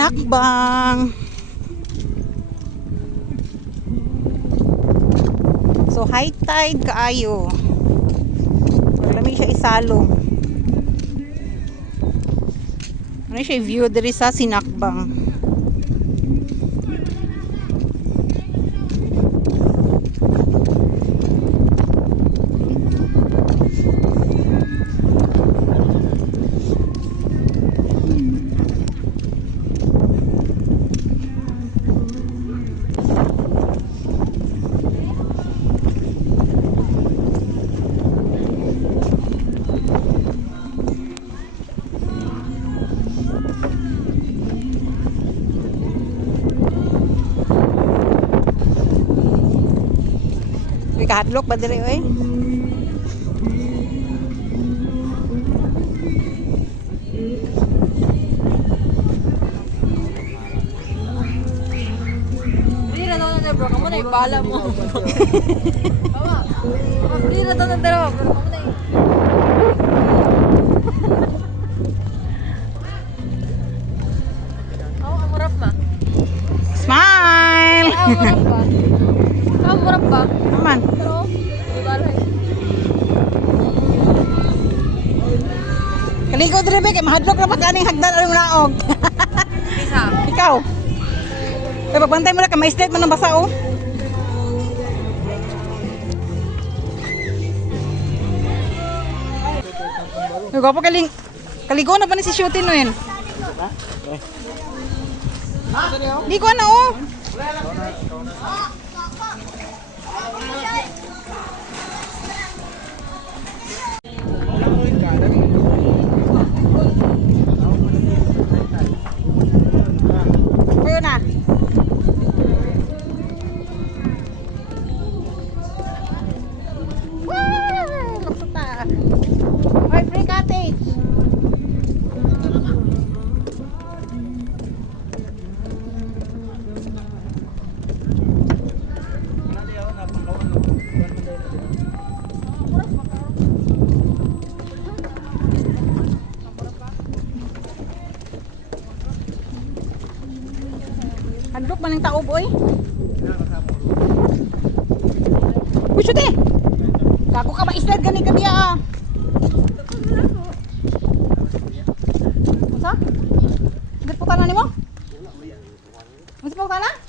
Sinakbang. So high tide kaayo. Lami siya isalong. Ano siya view diri sa Sinakbang. Kahadlok ba diri oy? Lira daw na bro, kamu na ibala mo. Mama, lira daw na dalawa bro, kamu na amurap ma. Smile. Amurap ba? Amurap ba? Naman. Pero, ibala eh. Kaligo diri be kay mahadlok ra pa kaning hagdan aron naog. Isa. Ikaw. Ay pagbantay mo na ka ma-slide man ang basa oh. Nagwapo kaligo na pa ni si Shootin no yun. Di ko na oh. Ayun na. Wow! Laksuta. Ay, free cottage. Handok man ang taob oy. Uy, shoot eh. Kako ka ma-slide gani ka diya ah. Sa? Gat putana nimo? Mas putana?